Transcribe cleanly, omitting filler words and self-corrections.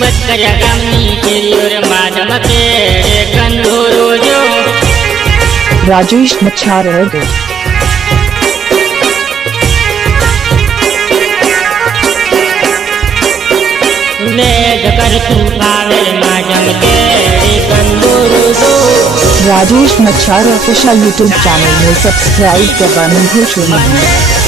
मस्करिया गामनी केरियोर माधम के कंदूरो जो राजेश मच्छार दो ले जकर तू पावे माधम के कंदूरो जो राजेश मच्छार ऑफिशियल यूट्यूब चैनल में सब्सक्राइब करना भूलना नहीं।